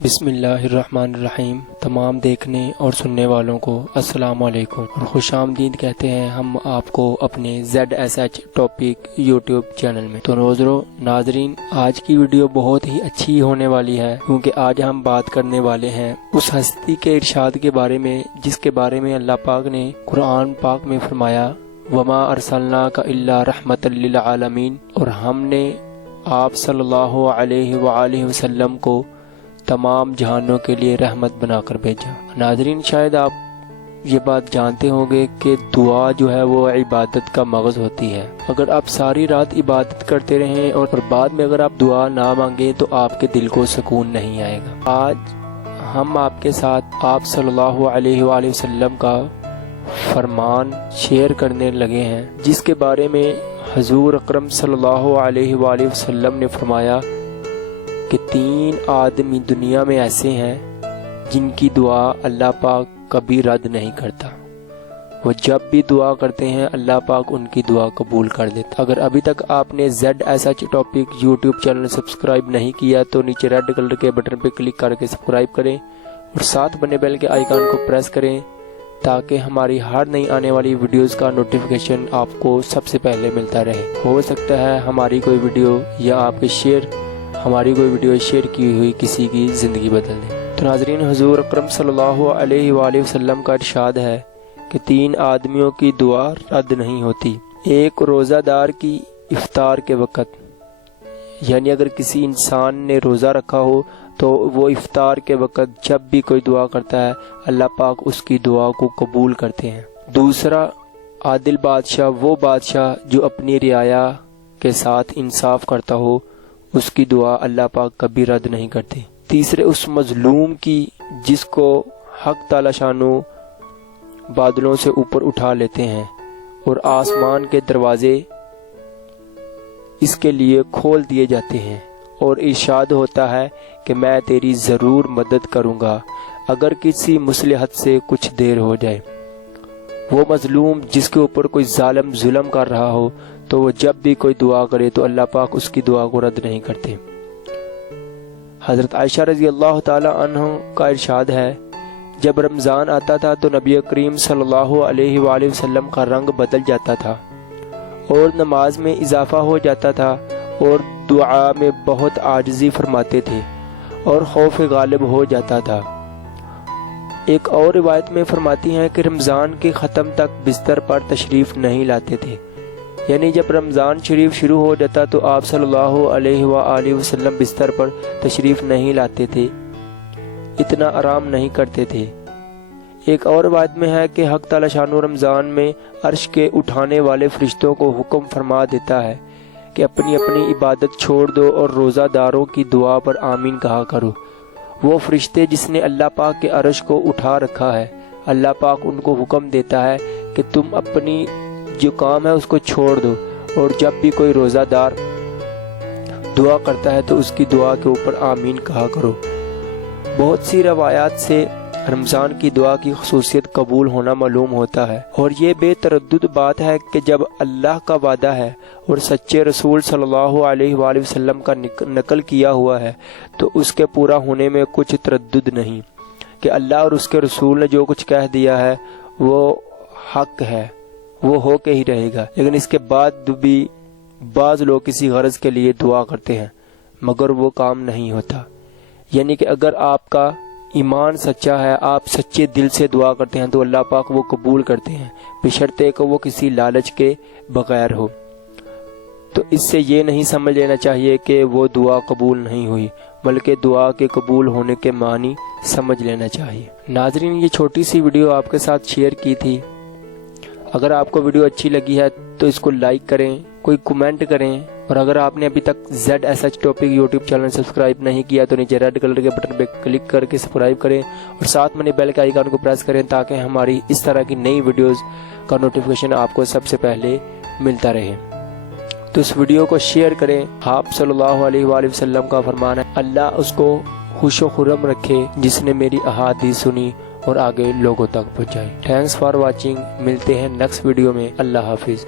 بسم اللہ الرحمن الرحیم۔ تمام دیکھنے اور سننے والوں کو السلام علیکم اور خوش آمدید کہتے ہیں ہم آپ کو اپنے ZSH ٹاپک یوٹیوب چینل میں۔ تو ناظرین، آج کی ویڈیو بہت ہی اچھی ہونے والی ہے، کیونکہ آج ہم بات کرنے والے ہیں اس ہستی کے ارشاد کے بارے میں جس کے بارے میں اللہ پاک نے قرآن پاک میں فرمایا وما ارسلناک الا رحمۃ للعالمین، اور ہم نے آپ صلی اللہ علیہ وآلہ وسلم کو تمام جہانوں کے لیے رحمت بنا کر بھیجا۔ ناظرین، شاید آپ یہ بات جانتے ہوں گے کہ دعا جو ہے وہ عبادت کا مغز ہوتی ہے۔ اگر آپ ساری رات عبادت کرتے رہیں اور بعد میں اگر آپ دعا نہ مانگیں تو آپ کے دل کو سکون نہیں آئے گا۔ آج ہم آپ کے ساتھ آپ صلی اللہ علیہ وآلہ وسلم کا فرمان شیئر کرنے لگے ہیں، جس کے بارے میں حضور اکرم صلی اللہ علیہ وآلہ وسلم نے فرمایا کہ 3 آدمی دنیا میں ایسے ہیں جن کی دعا اللہ پاک کبھی رد نہیں کرتا۔ وہ جب بھی دعا کرتے ہیں اللہ پاک ان کی دعا قبول کر دیتا۔ اگر ابھی تک آپ نے ZSH topic YouTube channel subscribe نہیں کیا تو نیچے ریڈ کلر کے بٹن پہ کلک کر کے سبسکرائب کریں اور ساتھ بنے بیل کے آئیکن کو پریس کریں تاکہ ہماری ہر نئی آنے والی ویڈیوز کا نوٹیفیکیشن آپ کو سب سے پہلے ملتا رہے۔ ہو سکتا ہے ہماری کوئی ویڈیو یا آپ کے ہماری کوئی ویڈیو شیئر کی ہوئی کسی کی زندگی بدل دے۔ تو ناظرین، حضور اکرم صلی اللہ علیہ وآلہ وسلم کا ارشاد ہے کہ 3 آدمیوں کی دعا رد نہیں ہوتی۔ ایک روزہ دار کی افطار کے وقت، یعنی اگر کسی انسان نے روزہ رکھا ہو تو وہ افطار کے وقت جب بھی کوئی دعا کرتا ہے اللہ پاک اس کی دعا کو قبول کرتے ہیں۔ دوسرا، عادل بادشاہ، وہ بادشاہ جو اپنی رعایا کے ساتھ انصاف کرتا ہو، اس کی دعا اللہ پاک کبھی رد نہیں کرتے۔ تیسرے، اس مظلوم کی جس کو حق تعالی شانو بادلوں سے اوپر اٹھا لیتے ہیں اور آسمان کے دروازے اس کے لیے کھول دیے جاتے ہیں اور ارشاد ہوتا ہے کہ میں تیری ضرور مدد کروں گا اگر کسی مصلحت سے کچھ دیر ہو جائے۔ وہ مظلوم جس کے اوپر کوئی ظالم ظلم کر رہا ہو تو وہ جب بھی کوئی دعا کرے تو اللہ پاک اس کی دعا کو رد نہیں کرتے۔ حضرت عائشہ رضی اللہ تعالی عنہ کا ارشاد ہے، جب رمضان آتا تھا تو نبی کریم صلی اللہ علیہ وآلہ وسلم کا رنگ بدل جاتا تھا اور نماز میں اضافہ ہو جاتا تھا اور دعا میں بہت عاجزی فرماتے تھے اور خوف غالب ہو جاتا تھا۔ ایک اور روایت میں فرماتی ہیں کہ رمضان کے ختم تک بستر پر تشریف نہیں لاتے تھے، یعنی جب رمضان شریف شروع ہو جاتا تو آپ صلی اللہ علیہ وآلہ وسلم بستر پر تشریف نہیں لاتے تھے، اتنا آرام نہیں کرتے تھے۔ ایک اور روایت میں ہے کہ حق تعالی شانو رمضان میں عرش کے اٹھانے والے فرشتوں کو حکم فرما دیتا ہے کہ اپنی اپنی عبادت چھوڑ دو اور روزہ داروں کی دعا پر آمین کہا کرو۔ وہ فرشتے جس نے اللہ پاک کے عرش کو اٹھا رکھا ہے، اللہ پاک ان کو حکم دیتا ہے کہ تم اپنی جو کام ہے اس کو چھوڑ دو اور جب بھی کوئی روزہ دار دعا کرتا ہے تو اس کی دعا کے اوپر آمین کہا کرو۔ بہت سی روایات سے رمضان کی دعا کی خصوصیت قبول ہونا معلوم ہوتا ہے، اور یہ بے تردد بات ہے کہ جب اللہ کا وعدہ ہے اور سچے رسول صلی اللہ علیہ وآلہ وسلم کا نقل کیا ہوا ہے تو اس کے پورا ہونے میں کچھ تردد نہیں کہ اللہ اور اس کے رسول نے جو کچھ کہہ دیا ہے وہ حق ہے، وہ ہو کے ہی رہے گا۔ لیکن اس کے بعد بھی بعض لوگ کسی غرض کے لیے دعا کرتے ہیں مگر وہ کام نہیں ہوتا، یعنی کہ اگر آپ کا ایمان سچا ہے، آپ سچے دل سے دعا کرتے ہیں تو اللہ پاک وہ قبول کرتے ہیں، بشرطے کہ وہ کسی لالچ کے بغیر ہو۔ تو اس سے یہ نہیں سمجھ لینا چاہیے کہ وہ دعا قبول نہیں ہوئی، بلکہ دعا کے قبول ہونے کے معنی سمجھ لینا چاہیے۔ ناظرین، یہ چھوٹی سی ویڈیو آپ کے ساتھ شیئر کی تھی۔ اگر آپ کو ویڈیو اچھی لگی ہے تو اس کو لائک کریں، کوئی کمنٹ کریں، اور اگر آپ نے ابھی تک ZSH topic YouTube channel subscribe نہیں کیا تو نیچے ریڈ کلر کے بٹن پہ کلک کر کے سبسکرائب کریں اور ساتھ میں بیل کے آئیکن کو پریس کریں تاکہ ہماری اس طرح کی نئی ویڈیوز کا نوٹیفیکیشن آپ کو سب سے پہلے ملتا رہے۔ تو اس ویڈیو کو شیئر کریں۔ آپ صلی اللہ علیہ وآلہ وسلم کا فرمان ہے، اللہ اس کو خوش و خرم رکھے جس نے میری احادیث سنی اور آگے لوگوں تک پہنچائی۔ تھینکس فار واچنگ، ملتے ہیں نیکسٹ ویڈیو میں۔ اللہ حافظ۔